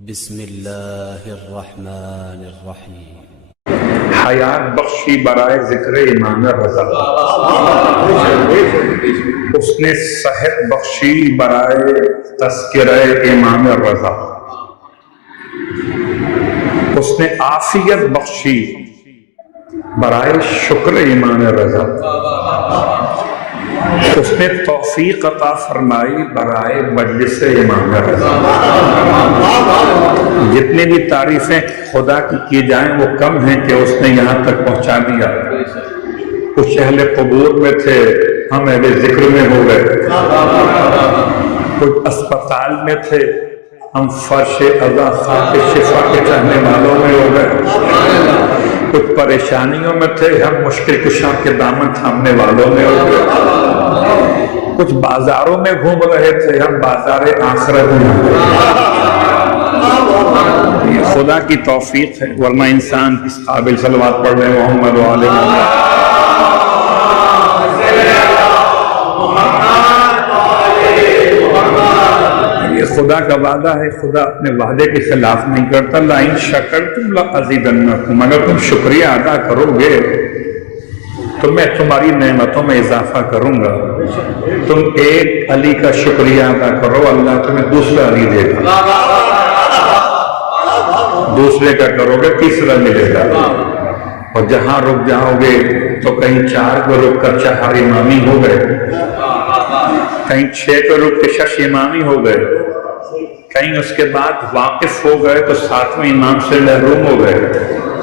بسم اللہ الرحمن الرحیم۔ حیات بخشی برائے ذکر امام رضا، اس نے صحت بخشی برائے تذکرہ امام رضا، اس نے عافیت بخشی برائے شکر امام رضا، اس نے توفیق عطا فرمائی برائے مجلس امام رضا۔ جتنی بھی تعریفیں خدا کی جائیں وہ کم ہیں کہ اس نے یہاں تک پہنچا دیا۔ کچھ اہل قبور میں تھے، ہم اہل ذکر میں ہو گئے۔ کچھ اسپتال میں تھے، ہم فرش عزا خاک شفا کے چاہنے والوں میں ہو گئے۔ کچھ پریشانیوں میں تھے، ہم مشکل کشا کے دامن تھامنے والوں میں ہو گئے۔ کچھ بازاروں میں گھوم رہے تھے، ہم بازار آخرت میں ہو گئے۔ یہ خدا کی توفیق ہے، ورنہ انسان اس قابل صلوات پڑھ رہے محمد و آل محمد۔ یہ خدا کا وعدہ ہے، خدا اپنے وعدے کے خلاف نہیں کرتا۔ لَإِن شَكَرْتُمْ لَأَزِيدَنَّكُمْ، اگر تم شکریہ ادا کرو گے تو میں تمہاری نعمتوں میں اضافہ کروں گا۔ تم ایک علی کا شکریہ ادا کرو، اللہ تمہیں دوسرا علی دے گا۔ دوسرے کا کرو گے تیسرا ملے گا، اور جہاں رک جاؤ گے تو کہیں 4 کو رک کر 4 امامی ہو گئے، کہیں 6 کو رک کے 6 امامی ہو گئے، کہیں اس کے بعد واقف ہو گئے تو 7ویں امام سے محروم ہو گئے۔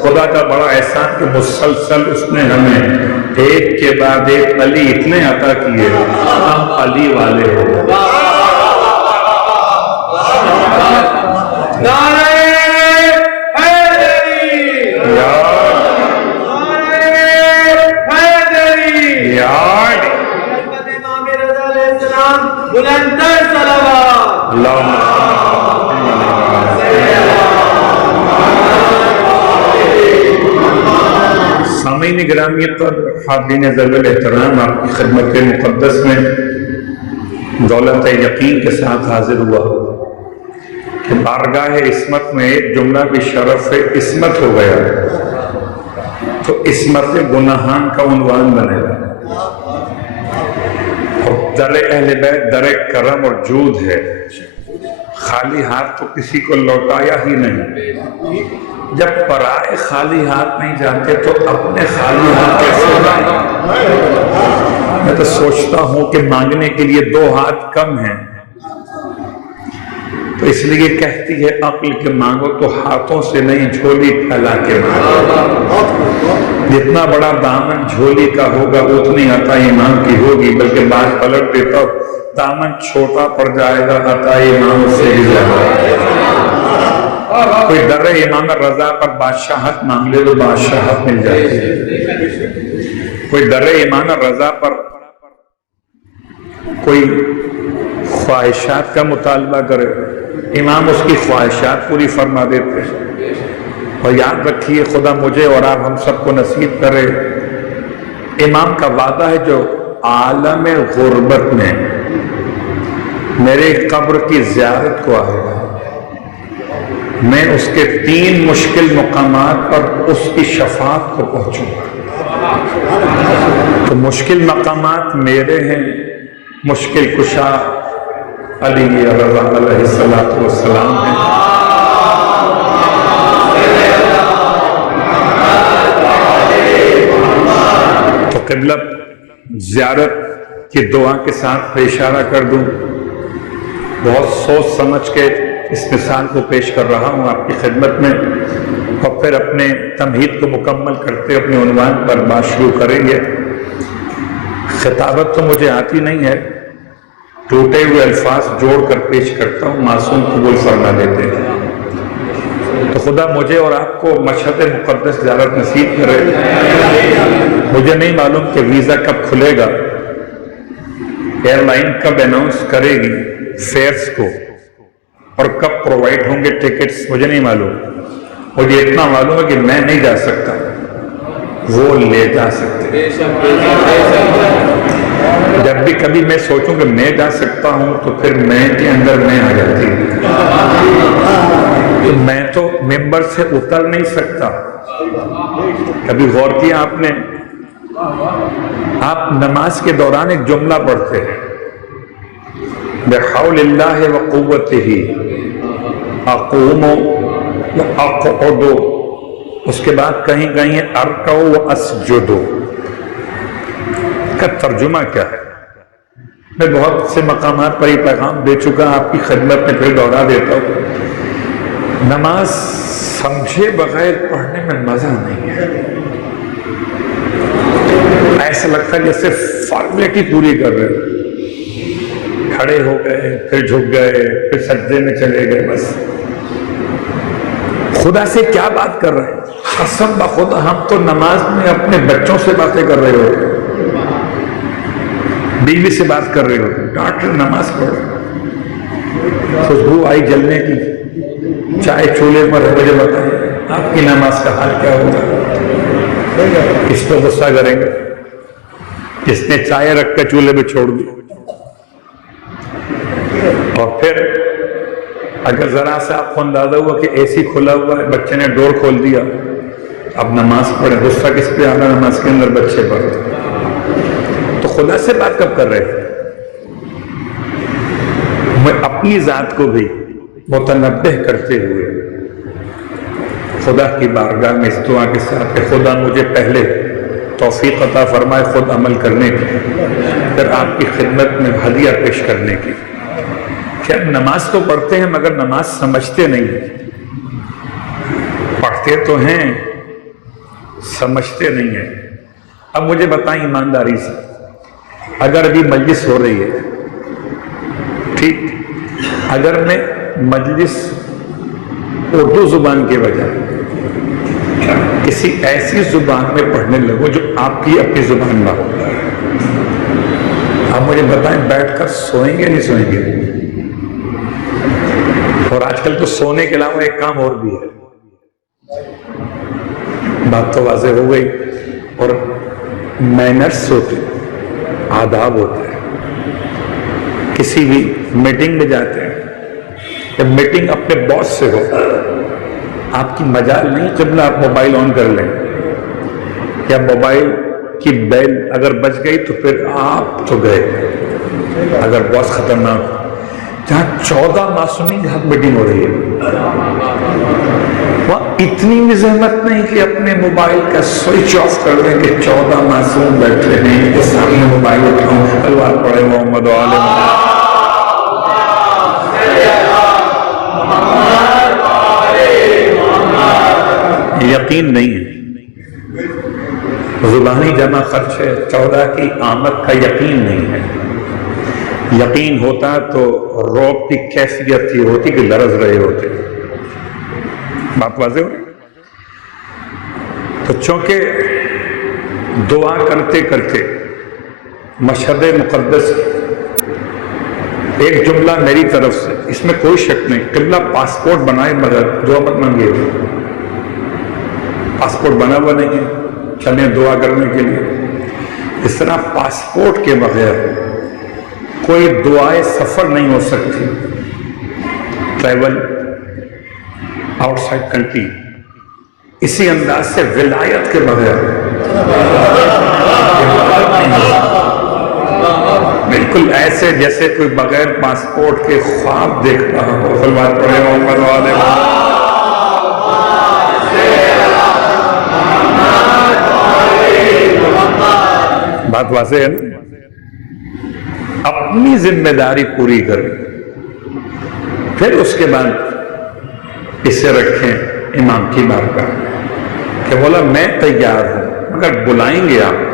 خدا کا بڑا احسان کہ مسلسل اس نے ہمیں ایک کے بعد ایک علی اتنے عطا کیے، ہم علی والے ہو گئے۔ سامعین گرامی پر حاضرین ذوی الاحترام، آپ کی خدمت مقدس میں دولت یقین کے ساتھ حاضر ہوا کہ بارگاہ عصمت میں ایک جملہ بھی شرف عصمت ہو گیا تو عصمت گناہان کا عنوان بنے گا۔ در اہل بیت در کرم اور جود ہے، خالی ہاتھ تو کسی کو لوٹایا ہی نہیں۔ جب پرائے خالی ہاتھ نہیں جاتے تو اپنے خالی ہاتھ کیسے جائیں؟ میں تو سوچتا ہوں کہ مانگنے کے لیے 2 ہاتھ کم ہیں، تو اس لیے کہتی ہے عقل کہ مانگو تو ہاتھوں سے نہیں جھولی پھیلا کے مانگو۔ جتنا بڑا دامن جھولی کا ہوگا اتنی عطا امام کی ہوگی، بلکہ بات پلٹ دیتا دامن چھوٹا پڑ جائے گا عطا امام سے ہی زیادہ۔ کوئی در امام رضا پر بادشاہت مانگ لے تو بادشاہت مل جاتی ہے۔ کوئی در امام رضا پر کوئی خواہشات کا مطالبہ کرے، امام اس کی خواہشات پوری فرما دیتے ہیں۔ اور یاد رکھیے خدا مجھے اور آپ ہم سب کو نصیب کرے، امام کا وعدہ ہے جو عالم غربت میں میرے قبر کی زیارت کو آئے گا، میں اس کے 3 مشکل مقامات پر اس کی شفاعت کو پہنچوں گا۔ تو مشکل مقامات میرے ہیں، مشکل کشا علی رضا علیہ السلام ہیں۔ تو قبلہ زیارت کی دعا کے ساتھ میں اشارہ کر دوں، بہت سوچ سمجھ کے اس مثال کو پیش کر رہا ہوں آپ کی خدمت میں، اور پھر اپنے تمہید کو مکمل کرتے اپنے عنوان پر بات شروع کریں گے۔ خطابت تو مجھے آتی نہیں ہے، ٹوٹے ہوئے الفاظ جوڑ کر پیش کرتا ہوں، معصوم قبول فرما دیتے ہیں۔ تو خدا مجھے اور آپ کو مشہد مقدس زیارت نصیب کرے۔ مجھے نہیں معلوم کہ ویزا کب کھلے گا، ایئر لائن کب اناؤنس کرے گی فیئرز کو، اور کب پرووائڈ ہوں گے ٹکٹس، مجھے نہیں معلوم۔ مجھے اتنا معلوم ہے کہ میں نہیں جا سکتا، وہ لے جا سکتے۔ جب بھی کبھی میں سوچوں کہ میں جا سکتا ہوں تو پھر میں کے اندر میں آ جاتی ہوں۔ ممبر سے اتر نہیں سکتا. کبھی غور کیا آپ نے؟ آپ نماز کے دوران ایک جملہ پڑھتے ہیں بحول اللہ وقوتہ اقوم واقعد، اس کے بعد کہیں کہیں ارکع واسجد. کا ترجمہ کیا ہے؟ میں بہت سے مقامات پر یہ پیغام دے چکا، آپ کی خدمت میں پھر دوہرا دیتا ہوں. نماز سمجھے بغیر پڑھنے میں مزہ نہیں ہے. ایسا لگتا ہے جیسے فارمیلٹی پوری کر رہے ہو. کھڑے ہو گئے، پھر جھک گئے، پھر سجدے میں چلے گئے. بس خدا سے کیا بات کر رہے ہیں؟ قسم بخدا ہم تو نماز میں اپنے بچوں سے باتیں کر رہے ہوتے ہیں، بیوی سے بات کر رہے ہوتے ہیں. ڈاکٹر نماز پڑھ، خوشبو آئی جلنے کی، چائے چولہے پر ہے، مجھے بتائیں آپ کی نماز کا حال کیا ہوگا؟ کس پہ غصہ کریں گے؟ جس نے چائے رکھ کر چولہے پہ چھوڑ دی. اور پھر اگر ذرا سا آپ کو اندازہ ہوا کہ اے سی کھلا ہوا ہے، بچے نے ڈور کھول دیا، اب نماز پڑھیں. غصہ کس پہ آنا؟ نماز کے اندر بچے پر. تو خدا سے بات کب کر رہے ہیں؟ میں اپنی ذات کو بھی متنبہ کرتے ہوئے خدا کی بارگاہ میں اس دعا کے ساتھ کہ خدا مجھے پہلے توفیق عطا فرمائے خود عمل کرنے کی، پھر آپ کی خدمت میں ہدیہ پیش کرنے کی. کہ ہم نماز تو پڑھتے ہیں مگر نماز سمجھتے نہیں ہیں. پڑھتے تو ہیں، سمجھتے نہیں ہیں. اب مجھے بتائیں ایمانداری سے، اگر ابھی مجلس ہو رہی ہے، ٹھیک، اگر میں مجلس اردو زبان کے بجائے کسی ایسی زبان میں پڑھنے لگوں جو آپ کی اپنی زبان نہ ہو، آپ مجھے بتائیں بیٹھ کر سوئیں گے نہیں سوئیں گے؟ اور آج کل تو سونے کے علاوہ ایک کام اور بھی ہے. بات تو واضح ہو گئی. اور مینرز ہوتے، آداب ہوتے ہیں. کسی بھی میٹنگ میں جاتے ہیں، یا میٹنگ اپنے باس سے ہو، آپ کی مجال نہیں قبلہ آپ موبائل آن کر لیں، یا موبائل کی بیل اگر بج گئی تو پھر آپ تو گئے. اگر باس خطرناک ہو، جہاں 14 معصومین کے ہاتھ میٹنگ ہو رہی ہے، وہاں اتنی بھی زحمت نہیں کہ اپنے موبائل کا سوئچ آف کر دیں کہ 14 معصوم بیٹھے ہیں ان کے سامنے موبائل اٹھاؤں، الوار پڑھے محمد و آل محمد. یقین نہیں ہے. زبانی جمع خرچ ہے، 14 کی آمد کا یقین نہیں ہے. یقین ہوتا تو رعب کی کیفیت یہ ہوتی کہ لرز رہے ہوتے. بات واضح ہو رہی؟ تو چونکہ دعا کرتے کرتے مشہد مقدس ایک جملہ میری طرف سے، اس میں کوئی شک نہیں، قبلہ پاسپورٹ بنائے مگر دعا مت مانگیے. پاسپورٹ بنا ہوا نہیں ہے، چلیں دعا کرنے کے لیے. اس طرح پاسپورٹ کے بغیر کوئی دعائے سفر نہیں ہو سکتی. ٹریول آؤٹ سائڈ کنٹری، اسی انداز سے ولایت کے بغیر بالکل ایسے جیسے کوئی بغیر پاسپورٹ کے خواب دیکھ رہا ہو. سلوات پڑھے محمد والے. بات واضح ہے نا؟ اپنی ذمہ داری پوری کریں، پھر اس کے بعد اسے رکھیں امام کی بارگاہ کہ بولا میں تیار ہوں مگر بلائیں گے آپ.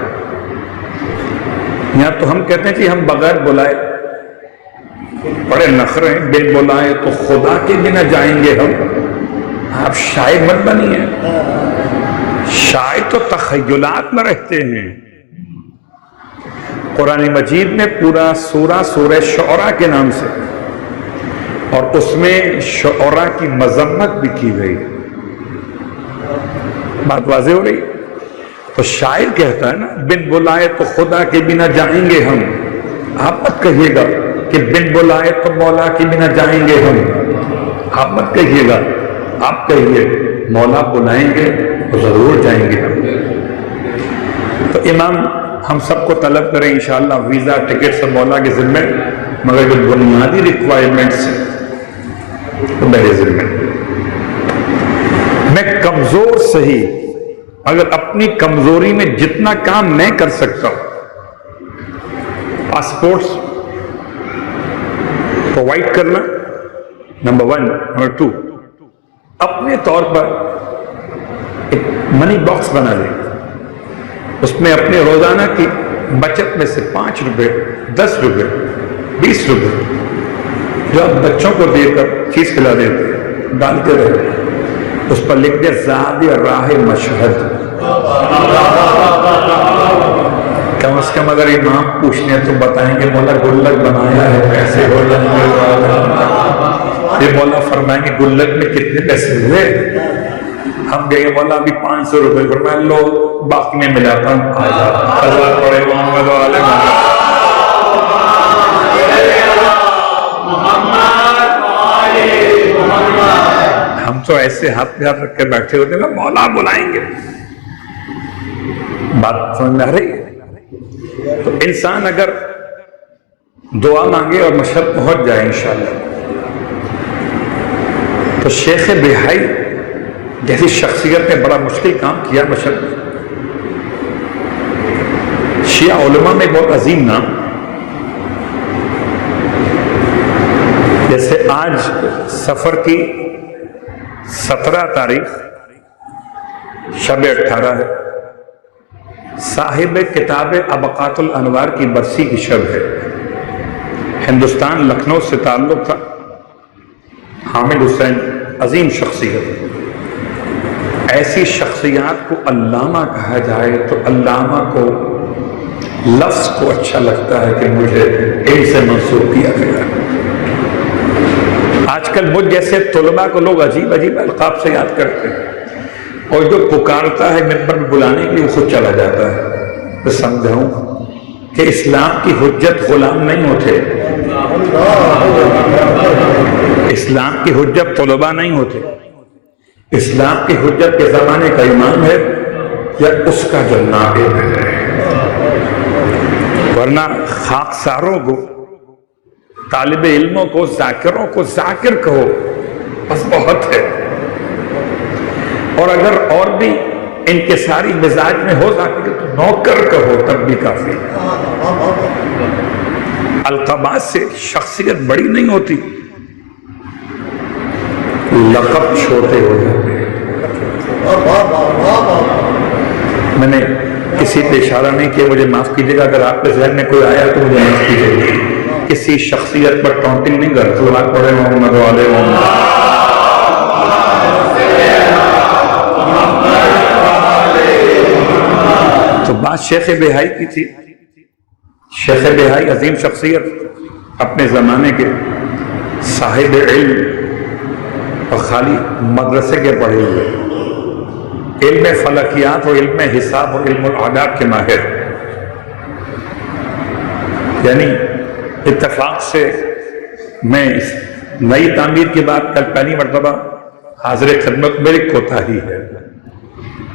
یہاں تو ہم کہتے ہیں کہ ہم بغیر بلائے بڑے نخرے ہیں، بے بلائے تو خدا کے بنا جائیں گے ہم. آپ شاعر مت بنیے. شاعر تو تخیلات میں رہتے ہیں. قرآن مجید میں پورا سورہ شعراء کے نام سے، اور اس میں شعراء کی مذمت بھی کی گئی. بات واضح ہو رہی؟ تو شاعر کہتا ہے نا بن بلائے تو خدا کے بنا جائیں گے ہم. آپ مت کہیے گا کہ بن بلائے تو مولا کے بنا جائیں گے ہم. آپ مت کہیے گا آپ کہیے مولا بلائیں گے تو ضرور جائیں گے. تو امام ہم سب کو طلب کریں انشاءاللہ ویزا ٹکٹ سب مولا کے ذمے، مگر جو بنیادی ریکوائرمنٹس ہیں تو میرے ذمے. میں کمزور صحیح، اگر اپنی کمزوری میں جتنا کام میں کر سکتا ہوں، پاسپورٹس پرووائڈ کرنا نمبر 1، نمبر 2 اپنے طور پر ایک منی باکس بنا لیں، اس میں اپنے روزانہ کی بچت میں سے 5 روپے 10 روپے 20 روپے جو آپ بچوں کو دے کر چیز کھلا دیتے ہیں ڈالتے رہے، اس پر لکھ دے زاد راہ مشہد. کم از کم اگر امام پوچھنے تو بتائیں گے مولا گلک بنایا ہے پیسے ہو جائیں گے. یہ مولا فرمائیں گے گلک میں کتنے پیسے ہوئے؟ ہم کہیں گے مولا ابھی 500 روپے. فرمایا لو باقی میں ملاتا ہوں. اللہ پڑھے محمد والے ہم تو ایسے ہاتھ پہ ہاتھ رکھ کے بیٹھے ہوتے ہیں مولا بلائیں گے. بات سمجھ میں آ رہی ہے؟ تو انسان اگر دعا مانگے اور مشہد پہنچ جائے انشاءاللہ. تو شیخ بہائی جیسی شخصیت نے بڑا مشکل کام کیا مشہد. شیعہ علماء میں بہت عظیم نام، جیسے آج سفر کی 17 تاریخ شب 18 ہے، صاحب کتاب ابقات الانوار کی برسی کی شب ہے. ہندوستان لکھنؤ سے تعلق تھا. حامد حسین عظیم شخصیت. ایسی شخصیات کو علامہ کہا جائے تو علامہ کو لفظ کو اچھا لگتا ہے کہ مجھے علم سے منسوب کیا گیا. آج کل مجھ جیسے طلباء کو لوگ عجیب عجیب القاب سے یاد کرتے ہیں، اور جو پکارتا ہے منبر میں بلانے کے لیے وہ خود چلا جاتا ہے. تو سمجھاؤں کہ اسلام کی حجت غلام نہیں ہوتے، اسلام کی حجت طلباء نہیں ہوتے. اسلام کی حجت کے زمانے کا امام ہے یا اس کا جو نائب ہے. ورنہ خاکساروں کو، طالب علموں کو، ذاکروں کو ذاکر کہو بس بہت ہے. اور اگر اور بھی انکساری مزاج میں ہو ذاکر تو نوکر کہو تب بھی کافی. القابات سے شخصیت بڑی نہیں ہوتی، لقب چھوٹے ہو جاتے ہیں. میں نے کسی پہ اشارہ نہیں کیا، مجھے معاف کیجیے گا. اگر آپ کے ذہن میں کوئی آیا تو مجھے معاف کیجیے گا. کسی شخصیت پر ٹونٹنگ نہیں کرتا. اللہ پڑھے محمد والے محمد. تو بات شیخ بہائی کی تھی. شیخ بہائی عظیم شخصیت، اپنے زمانے کے صاحب علم اور خالی مدرسے کے پڑھے ہوئے، علم فلکیات اور علم حساب اور علم العادات کے ماہر. یعنی اتفاق سے میں اس نئی تعمیر کے بعد کل پہلی مرتبہ حاضر خدمت میری کوتاہی ہے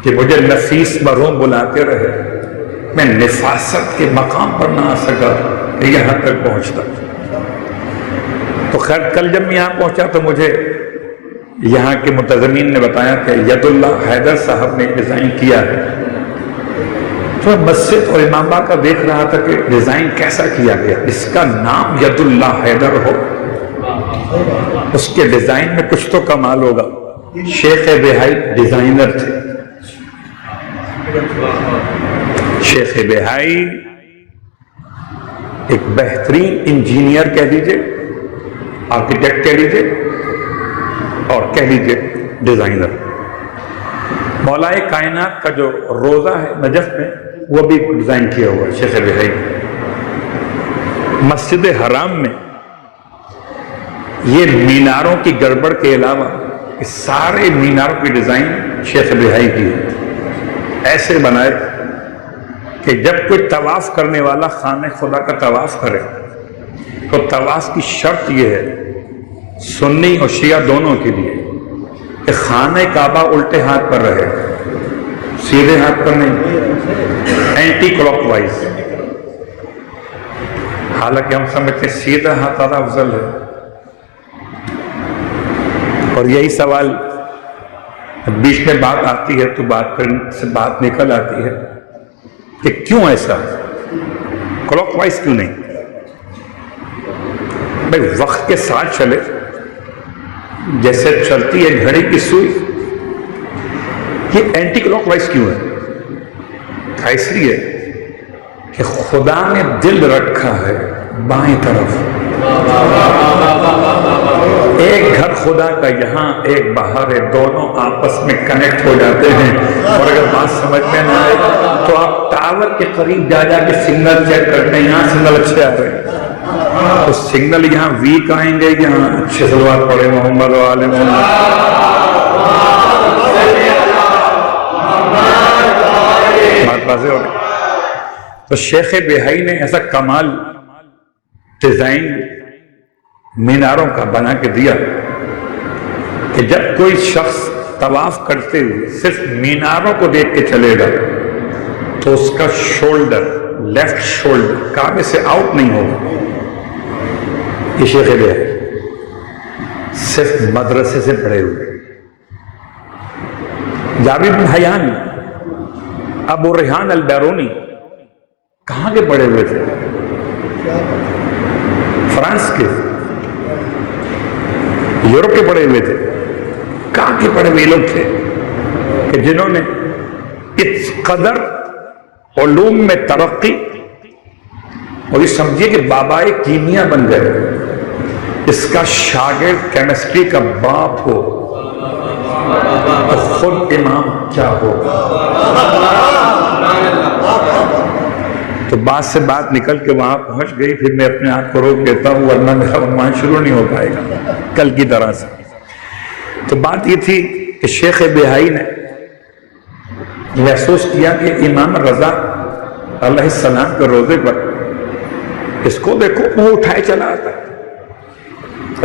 کہ مجھے نفیس مرحوم بلاتے رہے. میں نفاست کے مقام پر نہ آ سکا کہ یہاں تک پہنچتا. تو خیر کل جب میں یہاں پہنچا تو مجھے یہاں کے منتظمین نے بتایا کہ ید اللہ حیدر صاحب نے ڈیزائن کیا ہے. تو میں مسجد اور امام باڑہ کا دیکھ رہا تھا کہ ڈیزائن کیسا کیا گیا. اس کا نام ید اللہ حیدر ہو، اس کے ڈیزائن میں کچھ تو کمال ہوگا. شیخ بہائی ڈیزائنر تھے. شیخ بہائی ایک بہترین انجینئر کہہ دیجئے، آرکیٹیکٹ کہہ لیجئے، اور کہہ لیجئے ڈیزائنر. مولا کائنات کا جو روزہ ہے نجف میں وہ بھی ڈیزائن کیا ہوا ہے شیخ بہائی. مسجد حرام میں یہ میناروں کی گڑبڑ کے علاوہ سارے میناروں کی ڈیزائن شیخ بہائی کی ہے. ایسے بنائے کہ جب کوئی طواف کرنے والا خانہ خدا کا طواف کرے تو طواف کی شرط یہ ہے، سنی اور شیعہ دونوں کے لیے، کہ خانہ کعبہ الٹے ہاتھ پر رہے، سیدھے ہاتھ پر نہیں، اینٹی کلاک وائز. حالانکہ ہم سمجھتے ہیں سیدھا ہاتھ زیادہ افضل ہے. اور یہی سوال بیچ میں بات آتی ہے تو بات نکل آتی ہے کہ کیوں ایسا، کلاک وائز کیوں نہیں؟ بھائی وقت کے ساتھ چلے جیسے چلتی ہے گھڑی کی سوئی. یہ اینٹی کلاک وائز کیوں ہے؟ اس لیے کہ خدا نے دل رکھا ہے بائیں طرف. ایک گھر خدا کا یہاں، ایک باہر ہے، دونوں آپس میں کنیکٹ ہو جاتے ہیں. اور اگر بات سمجھ میں نہ آئے تو آپ ٹاور کے قریب جا کے سگنل چیک کرتے ہیں، یہاں سگنل اچھے آ رہے ہیں تو سگنل یہاں ویک آئیں گے، یہاں اچھے صلوات پڑھے محمد و آل محمد. بات واضح ہو گئی. تو شیخ بہائی نے ایسا کمال ڈیزائن میناروں کا بنا کے دیا کہ جب کوئی شخص طواف کرتے ہوئے صرف میناروں کو دیکھ کے چلے گا تو اس کا شولڈر، لیفٹ شولڈر کعبے سے آؤٹ نہیں ہوگا. یہ شیخ بہائی صرف مدرسے سے پڑھے ہوئے. جابر بن حیان، ابو ریحان البیرونی کہاں کے پڑھے ہوئے تھے؟ فرانس کے، یورپ کے پڑھے ہوئے تھے. کہاں کے پڑھے ہوئے لوگ تھے کہ جنہوں نے اس قدر علوم میں ترقی، اور یہ سمجھیے کہ بابائے کیمیا بن گئے. اس کا شاگرد کیمسٹری کا باپ ہو تو خود امام کیا ہوگا. تو بات سے بات نکل کے وہاں پہنچ گئی. پھر میں اپنے آپ کو روک لیتا ہوں ورنہ میرا عنوان شروع نہیں ہو پائے گا کل کی طرح سے. تو بات یہ تھی کہ شیخ بہائی نے محسوس کیا کہ امام رضا علیہ السلام کے روزے پر اس کو دیکھو منہ اٹھائے چلا آتا ہے.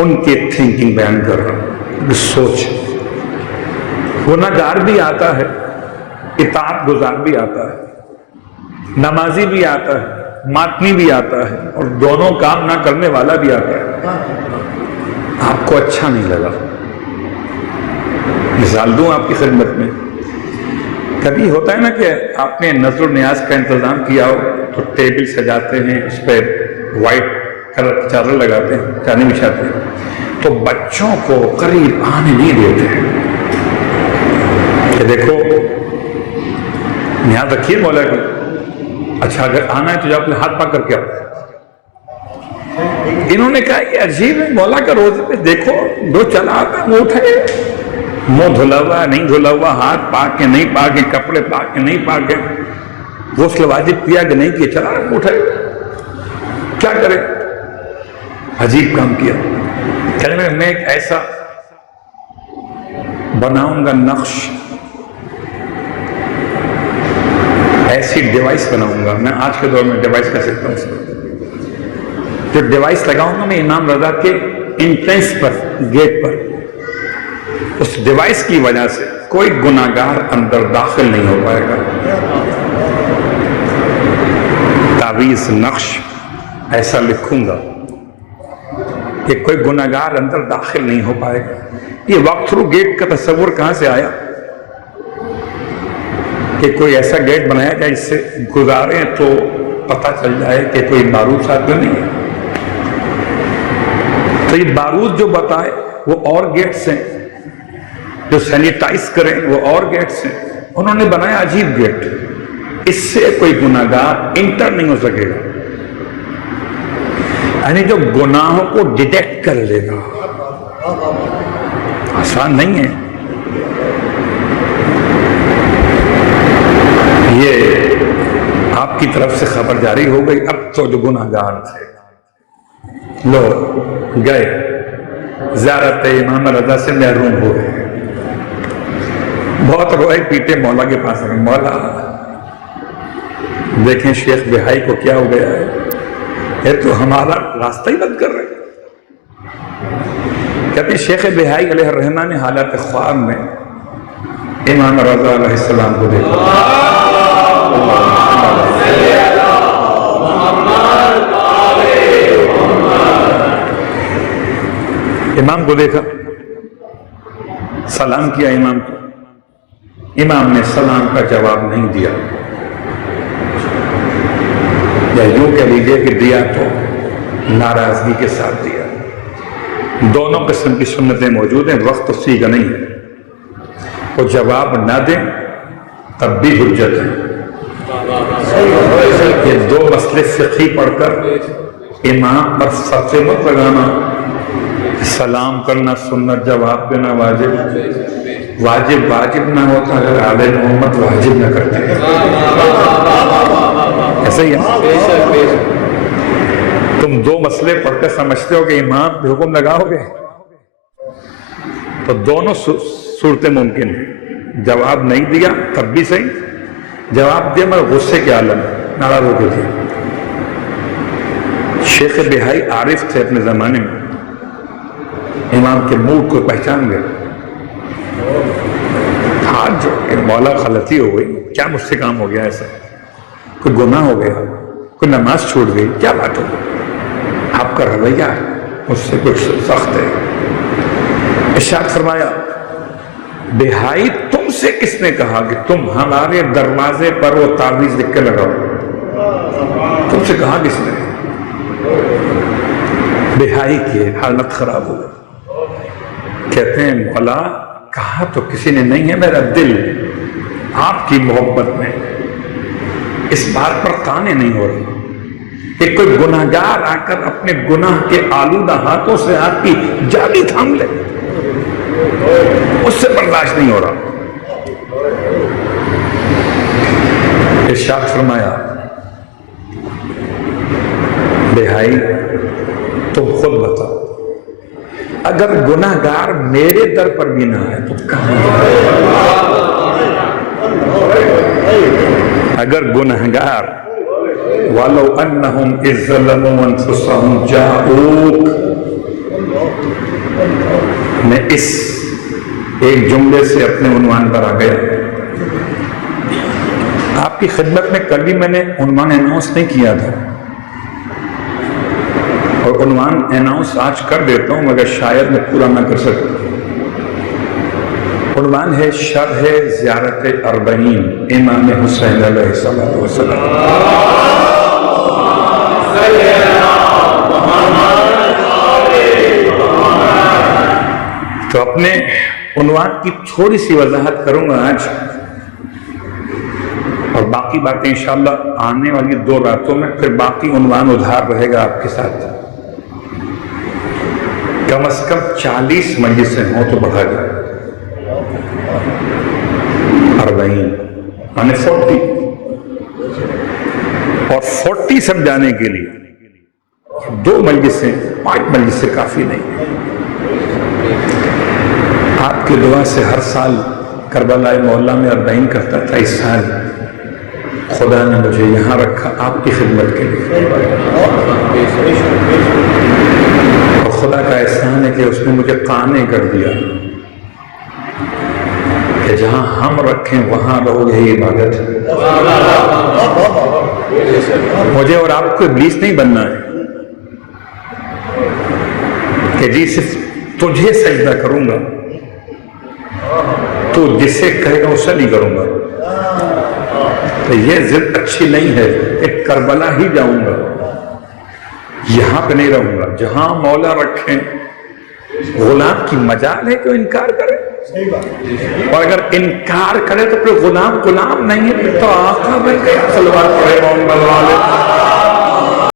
ان کی تھنکنگ بیان کر رہا ہوں، سوچ. گناہگار بھی آتا ہے، اطاعت گزار بھی آتا ہے، نمازی بھی آتا ہے، ماتمی بھی آتا ہے، اور دونوں کام نہ کرنے والا بھی آتا ہے. آپ کو اچھا نہیں لگا؟ مثال دوں آپ کی خدمت میں. کبھی ہوتا ہے نا کہ آپ نے نظر و نیاز کا انتظام کیا ہو تو ٹیبل سجاتے ہیں، اس پہ وائٹ کلر کی چادر لگاتے ہیں، چادر بچھاتے ہیں، تو بچوں کو قریب آنے نہیں دیتے ہیں کہ دیکھو یہاں رکھیے مولا کی. اچھا اگر آنا ہے تو جب اپنے ہاتھ پاک کر کے آؤ. انہوں نے کہا یہ عجیب ہے، مولا کا روزے پہ دیکھو دو چلا آتا، منہ اٹھائے، منہ دھلا ہوا نہیں دھلا ہوا، ہاتھ پاک کے نہیں پاک ہے، کپڑے پاک کے نہیں پاک ہے، غسل واجب کیا کہ نہیں کیا، چلا منہ اٹھائے. کیا کرے؟ عجیب کام کیا. کہنے میں ایک ایسا بناؤں گا نقش، ایسی ڈیوائس بناؤں گا. میں آج کے دور میں ڈیوائس کہہ سکتا ہوں. جو ڈیوائس لگاؤں گا میں امام رضا کے انٹرنس پر، گیٹ پر، اس ڈیوائس کی وجہ سے کوئی گناہگار اندر داخل نہیں ہو پائے گا. تعویذ نقش ایسا لکھوں گا کہ کوئی گناہگار اندر داخل نہیں ہو پائے گا. یہ واک تھرو گیٹ کا تصور کہاں سے آیا کہ کوئی ایسا گیٹ بنایا جائے جس سے گزاریں تو پتہ چل جائے کہ کوئی بارود ساتھ میں نہیں ہے. تو یہ بارود جو بتائے وہ اور گیٹس ہیں، جو سینیٹائز کریں وہ اور گیٹس ہیں. انہوں نے بنایا عجیب گیٹ، اس سے کوئی گناہگار انٹر نہیں ہو سکے گا. یعنی جو گناہوں کو ڈیٹیکٹ کر لے گا. آسان نہیں ہے یہ. آپ کی طرف سے خبر جاری ہو گئی، اب تو جو گناہگار تھے لو گئے زیارت امام رضا سے محروم ہو گئے. بہت روئے پیٹے مولا کے پاس آئے، مولا دیکھیں شیخ بہائی کو کیا ہو گیا ہے، یہ تو ہمارا راستہ ہی بند کر رہے. کہتے ہیں شیخ بہائی علیہ الرحمہ نے حالات خواب میں امام رضا علیہ السلام کو دیکھا. امام کو دیکھا, سلام کیا امام کو. امام نے سلام کا جواب نہیں دیا, یا یوں کہہ لیجیے کہ دیا تو ناراضگی کے ساتھ دیا. دونوں قسم کی سنتیں موجود ہیں, وقت اسی کا نہیں ہے. وہ جواب نہ دیں تب بھی حجت ہے. یہ دو مسئلے فقہی پڑھ کر امام پر فتوے مت لگانا. سلام کرنا سنت, جواب دینا واجب. واجب نہ ہوتا اگر آل محمد واجب نہ کرتے. ایسا ہی ہے. تم دو مسئلے پڑھ کر سمجھتے ہو کہ امام پہ حکم لگاؤ گے, تو دونوں صورتیں ممکن ہیں. جواب نہیں دیا تب بھی صحیح, جواب دیا مگر غصے کے عالم, ناراض ہو کے دیا. شیخ بہائی عارف تھے اپنے زمانے میں, امام کے موڈ کو پہچان گئے. ہاتھ جو کہ مولا غلطی ہو گئی, کیا مجھ سے کام ہو گیا ایسا, کوئی گناہ ہو گیا, کوئی نماز چھوٹ گئی, کیا بات ہو گئی, آپ کا رویہ مجھ سے کچھ سخت ہے. ارشاد فرمایا بہائی تم سے کس نے کہا کہ تم ہمارے دروازے پر وہ تعویذ لکھ کے لگاؤ؟ تم سے کہا کس نے؟ بہائی کی حالت خراب ہو گئی. کہتے ہیں مولا کہا تو کسی نے نہیں ہے, میرا دل آپ کی محبت میں اس بات پر قانے نہیں ہو رہا کہ کوئی گناہگار آ کر اپنے گناہ کے آلودہ ہاتھوں سے آپ کی جالی تھام لے, اس سے برداشت نہیں ہو رہا. ارشاد فرمایا بہائی تم خود بتاؤ, اگر گناہگار میرے در پر بھی نہ آئے تو کہاں؟ اگر گناہگار وَلَوْ أَنَّهُمْ إِذْ ظَلَمُوا أَنفُسَهُمْ جَاءُوكَ, میں اس ایک جملے سے اپنے عنوان پر آ گیا. آپ کی خدمت میں کل بھی میں نے عنوان اناؤنس نہیں کیا تھا, اور عنوان اناؤنس آج کر دیتا ہوں مگر شاید میں پورا نہ کر سکوں. عنوان ہے شرح زیارت اربعین امام حسین علیہ السلام. تو اپنے عنوان کی تھوڑی سی وضاحت کروں گا آج, اور باقی باتیں انشاءاللہ آنے والی 2 راتوں میں, پھر باقی عنوان ادھار رہے گا آپ کے ساتھ. کم از کم 40 مجلسیں ہوں تو بڑھا جائے. 40 یعنی 40, اور 40 سمجھانے کے لیے 2 مجلسیں 5 مجلسیں کافی نہیں. آپ کی دعا سے ہر سال کربلا مولا میں 40 کرتا تھا. اس سال خدا نے مجھے یہاں رکھا آپ کی خدمت کے لیے, اور خدا کا احسان ہے کہ اس نے مجھے قانع کر دیا کہ جہاں ہم رکھیں وہاں رہو, یہی عبادت ہے. مجھے اور آپ کو ابلیس نہیں بننا ہے کہ جی صرف تجھے سجدہ کروں گا, تو جسے کہے گا اسے نہیں کروں گا. تو یہ ضد اچھی نہیں ہے کہ کربلا ہی جاؤں گا, یہاں پہ نہیں رہوں گا. جہاں مولا رکھیں, غلام کی مجال ہے کہ انکار کرے, اور اگر انکار کرے تو پھر غلام نہیں ہے, پھر تو آقا بن گیا. صلوات پڑھے محمد والے.